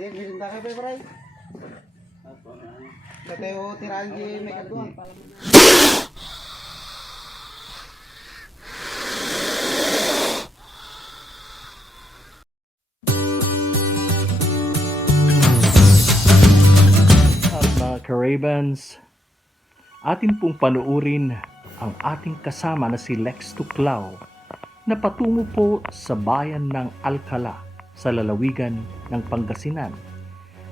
Yan, bilinda ka pa, Bray. Kateo, tirahan di may kaduan. At mga Caribans, atin pong panuurin ang ating kasama na si Lex Tuclao na patungo po sa bayan ng Alcala sa lalawigan ng Pangasinan.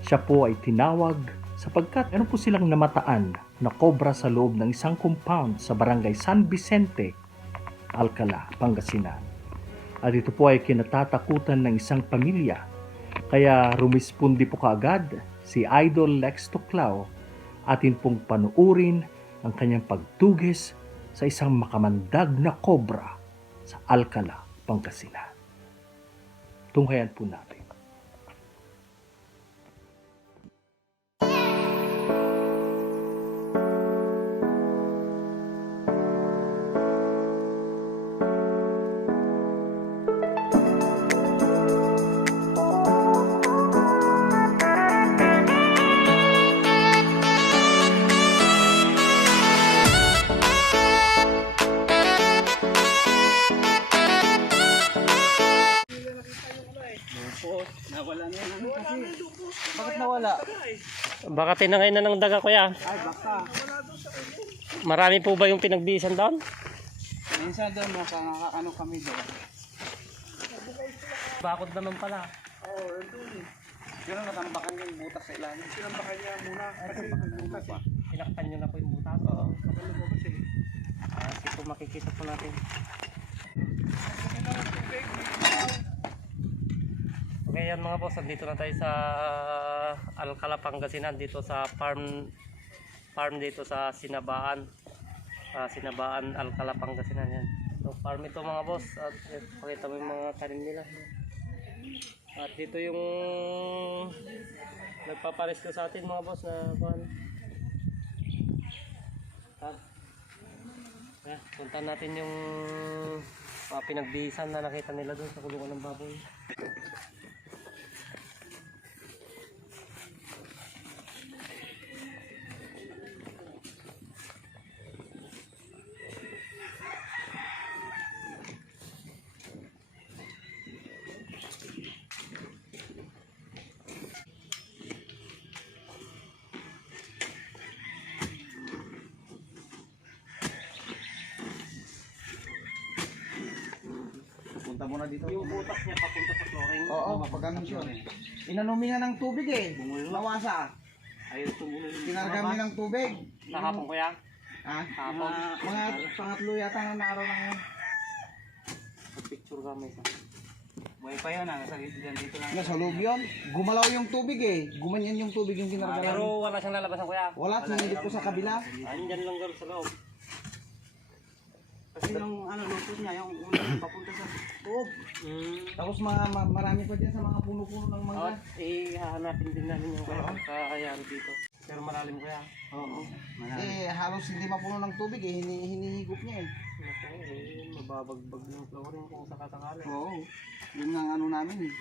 Siya po ay tinawag sapagkat meron po silang namataan na kobra sa loob ng isang compound sa barangay San Vicente, Alcala, Pangasinan. At ito po ay kinatatakutan ng isang pamilya. Kaya rumispondi po kaagad si Idol Lex Tuclao, atin pong panuurin ang kanyang pagtugis sa isang makamandag na kobra sa Alcala, Pangasinan. Tunghayan po natin. Bakit nawala? Baka tinangay na ng daga, kuya. Ay, baka. Marami po ba yung pinagbisan doon? Minsan doon, ano kami doon. Bakod naman pala. Oo, doon. Pero natambakan yung butas sa ilalim. Sinambakan niya muna kasi butas pa. Pinakpan nyo na po yung butas. Oo. Kapag mo kasi. Kasi po makikita po natin. Okay yan mga boss, dito na tayo sa Alcala, Pangasinan, dito sa farm dito sa Sinabaan. Sinabaan, Alcala, Pangasinan yan. So farm ito mga boss, at pakita mo yung mga tanim nila. At dito yung nagpapares ko sa atin mga boss na punta natin yung pinagbihisan na nakita nila doon sa kulungan ng baboy. Punta muna dito. Yung butas niya papunta sa flooring. Oo, mapaganon siya. Inanumingan ng tubig eh. Nawasa. Ayun, tumulong. Kinargami ng tubig. Nakapon ko yan. Ha? Hapon. Mga pangatlo yata na araw na ngayon. Picture ka may isa. Buhay pa yun, nasa dito lang. Nasa loob yun. Gumalaw yung tubig eh. Gumanyan yung tubig yung kinargami. Pero wala siyang lalabasan kuya. Wala, sinilip ko sa kabila. Andyan lang girl sa loob. Kasi yung lupot niya, yung unang papunta sa Oo. Tapos marami pa dyan sa mga puno-puno ng mangga. Hahanapin din namin yung kakayaan dito. Pero malalim kuya. Oo. Eh, halos hindi mapuno ng tubig eh. Hinihigop niya eh. Mababagbag yung flooring kung sakasakali. Oo. Yun nga ang ano namin eh.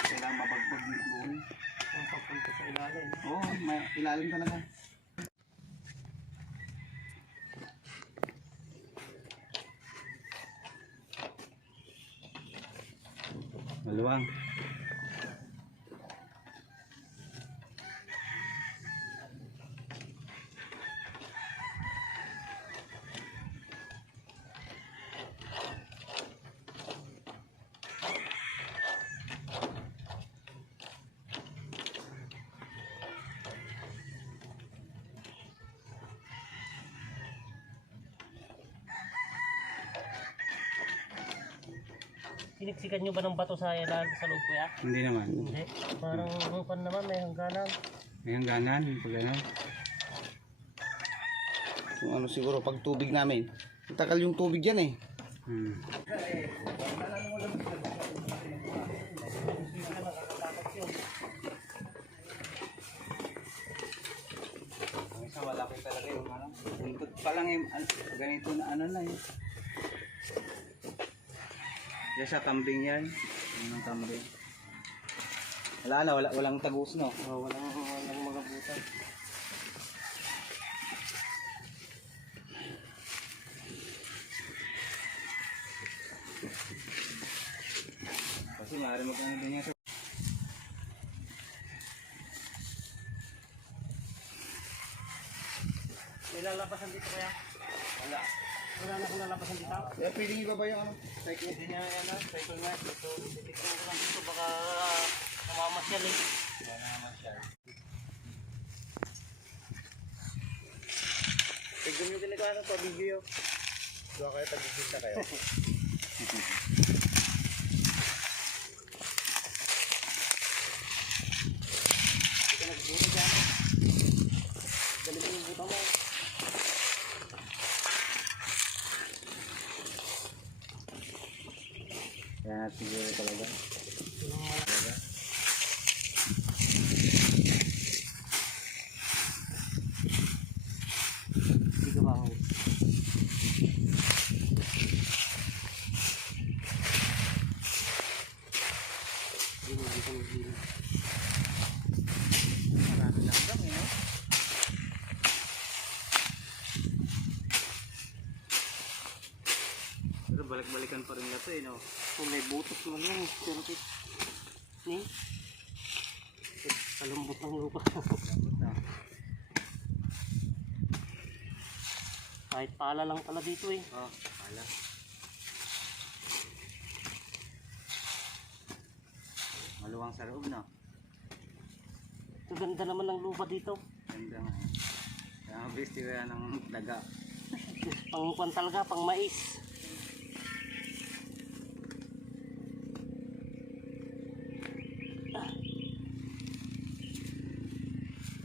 Kailangan mabagbag yung flooring. Ang papunta sa ilalim. Oo, may ilalim talaga. maluwang. Siniksikan nyo ba ng bato sa loob kuya? Hindi naman. Hindi. Parang pan naman, may hangganan. May hangganan, pag ano. Yung ano siguro pag tubig namin. Tagal yung tubig yan eh. Ang isa malaki talaga yung ano. Buntot pa lang yung ganito na ano na yun. Diyan sa tambing yan. Yung tambing. Wala na, walang tagus, no? Oh, walang mga butas. Kasi maaari magkano din yan. May lalabasan dito kaya? Wala. Wala na kung lalabasan dito. Kaya pwedeng iba ba yung ano? Cycle? Hindi niya yan ah. Cycle nga. Ito, titignan ko lang dito. Baka namamasyal eh. Wala naman siya. Tignan nyo din ka ng pabigyo. Doon kayo tag-ibig kayo. Ito nagburo dyan. Dali mo yung buta mo. Kaya siguro talaga. Hindi ka ba ang Marami lang kami, no? Pero balik-balikan pa rin na to, eh, no? kung may butos man lang. Pero ni kalambot ng lupa. Lambot na. Kahit pala lang pala dito eh. Oh, pala. Maluwang sa loob, no? Ito ganda naman ng lupa dito. Ganda nga. Kaya mabilis tira ng daga. Pang kwan talaga, pang mais.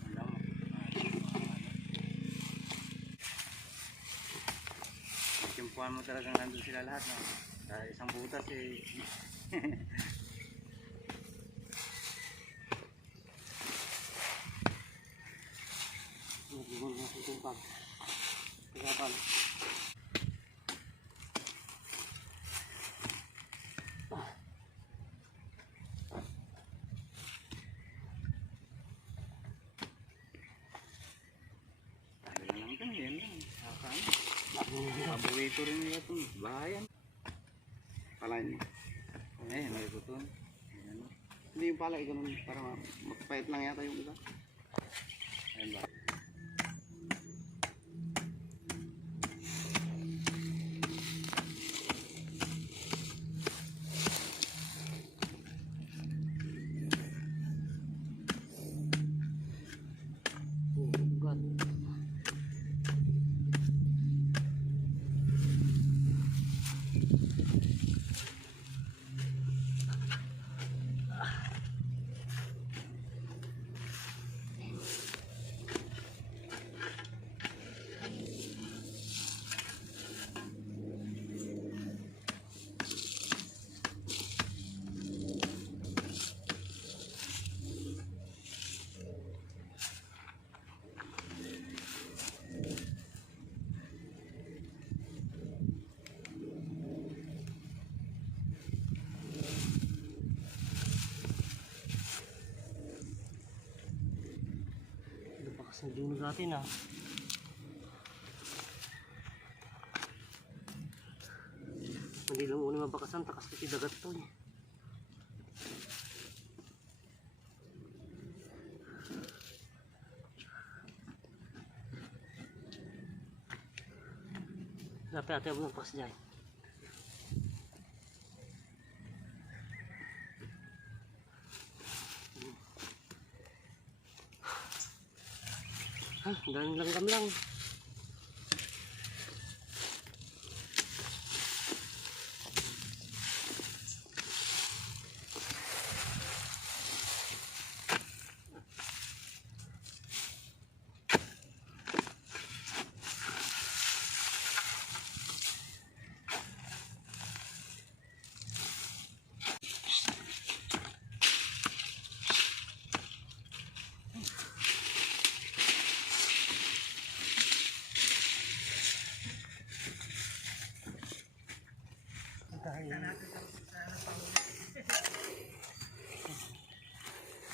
Alam mo. Timpuan mo talagang nandun sila lahat, no? Dahil isang butas, eh. Nagugol na sa tumpag. Kagapan. Dahil lang kami, yan lang. Nakakaano. Paborito rin nila itong bahayan. Palain mo. Eh, may buton. Ayan, no? Hindi yung pala, ganun para mapapait lang yata yung isa. Ayan ba? Ugat. Lupakas ng dulo natin ah. Hindi lang una mabakasan, takas kasi dagat to eh. Dapat ate mo ng pas dyan. Ah, daming langgam lang.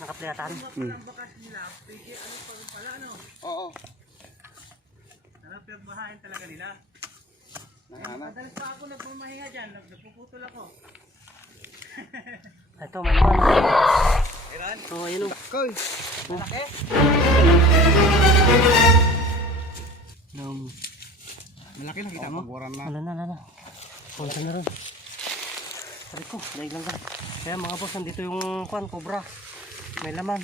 Nakaplatan. Oo. Sarap yung bahain talaga nila. Nakahanap. Madalas pa ako nagmamahinga dyan, nagpuputol ako. Ito, may naman. Iran. Oh, ayun o. Koy. Malaki nakita ko. Buran na. Ano. Punta na rin. Sabi ko, daig lang ka. Kaya mga boss, nandito yung cobra. May laman.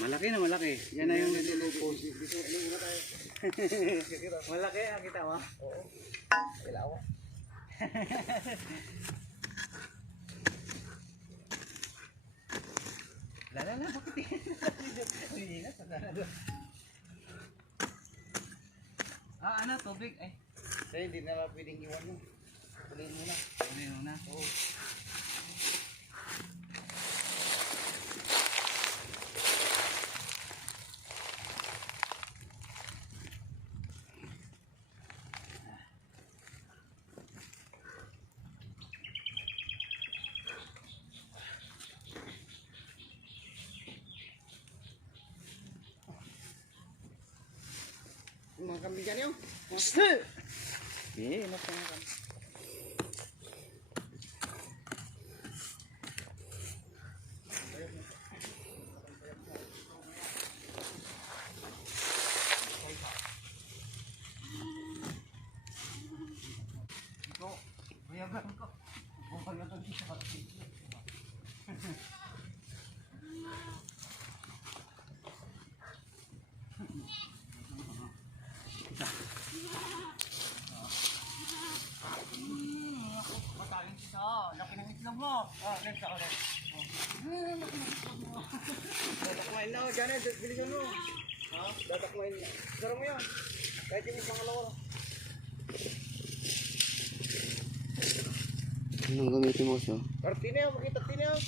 Malaki na malaki. Yan na yung nilulupos. Malaki, nakita mo? Oo. Ilaw. Lala, bakit yan? Ano, tubig? Ay, Kaya hindi na lang pwedeng iwan mo. Tuloy muna. ano na? Oo. Mga kambing dyan yun. Enak kan. Laki ng itlog mo. Next ako next. Datakmain na. Diyan eh. Bilisan mo. Datakmain na. Daro mo yan. Kahit yung isang alawa. Anong gamitin mo siya? Kartine yun. Makita tine yun.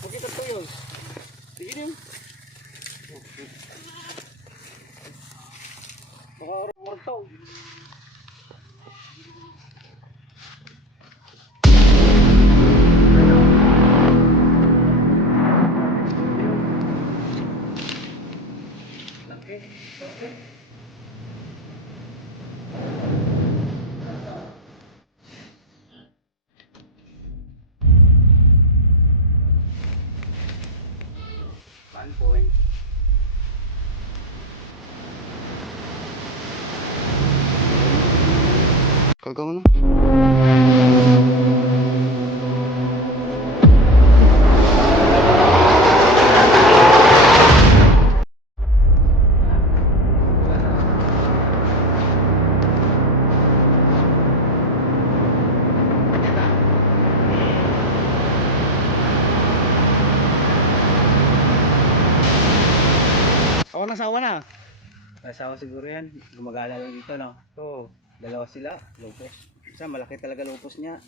Makita to yun. Sige yun. Baka martaw. Point. Kagaw na. Ako nasawa na. Nasawa siguro yan. Gumagala lang dito, no? Oo. Dalawa sila. Lupos. Isa, malaki talaga lupos niya.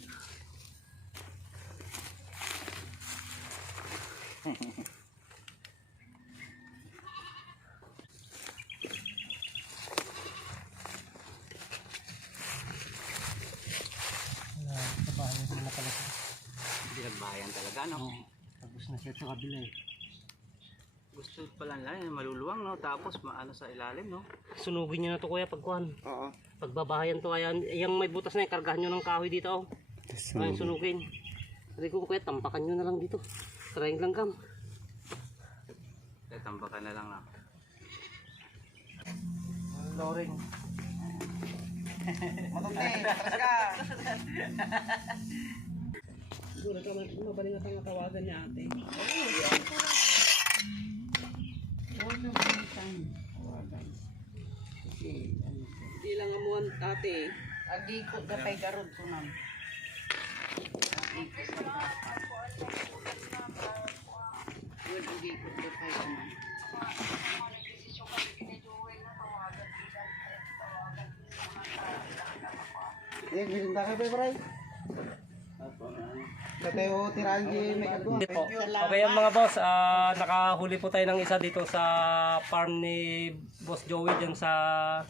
Sa bahay na pala siya. Hindi nagbahayan talaga, no? Tapos na siya sa kabila eh. Gusto pala nila, maluluwang, no? Tapos maano sa ilalim, no? Sunugin nyo na to kuya pagkuhan. Oo. Pagbabahayan to kaya yung may butas na yung kargahan nyo ng kahoy dito oh. Ayun sunugin. Sabi ko kuya tampakan nyo na lang dito. Trying lang kam. Kaya tambakan na lang, no? Loring. Matunti. Atras ka. Siguro ka mabaling at ang tawagan niya ate. Hindi lang amuan ate. Agi ko gapay garod ko nan. Agi ko gapay ko nan. Minta ka pa, Bray. Kateo tirahan di may kagwa. Po. Okay yan mga boss, nakahuli po tayo ng isa dito sa farm ni Boss Joey dyan sa,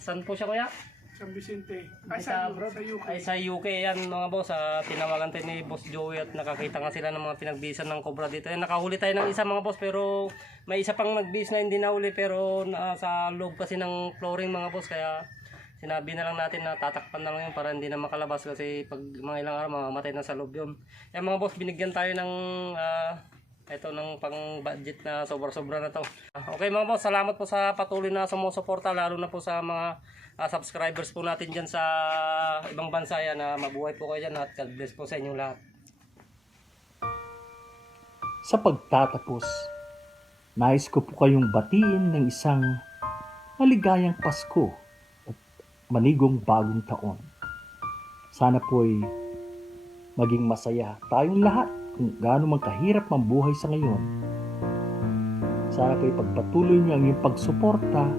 saan po siya kuya? San Vicente. Ay, sa abroad? Sa UK. Ay, sa UK yan mga boss. Tinawagan tayo ni Boss Joey at nakakita nga sila ng mga pinagbisan ng cobra dito. Nakahuli tayo ng isa mga boss pero may isa pang nagbis na hindi nahuli pero sa loob kasi ng flooring mga boss. Kaya sinabi na lang natin na tatakpan na lang yun para hindi na makalabas kasi pag mga ilang araw mamamatay na sa loob yun. Kaya mga boss, binigyan tayo ng ito ng pang budget na sobra-sobra na to. Okay mga boss, salamat po sa patuloy na sumusuporta lalo na po sa mga subscribers po natin dyan sa ibang bansa yan. Mabuhay po kayo dyan at God bless po sa inyong lahat. Sa pagtatapos, nais ko po kayong batiin ng isang maligayang Pasko at manigong bagong taon. Sana po'y maging masaya tayong lahat kung gaano man kahirap ang buhay sa ngayon. Sana po'y pagpatuloy niyo ang iyong pagsuporta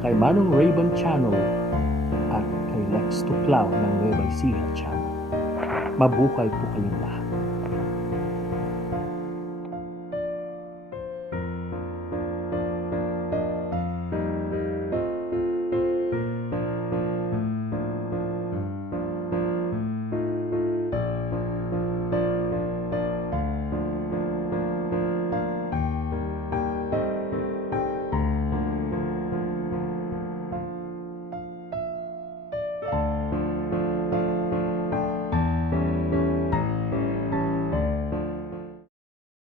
kay Manong Rayban Channel at kay Lex Tuclao ng Nueva Ecija Channel. Mabuhay po kayong lahat.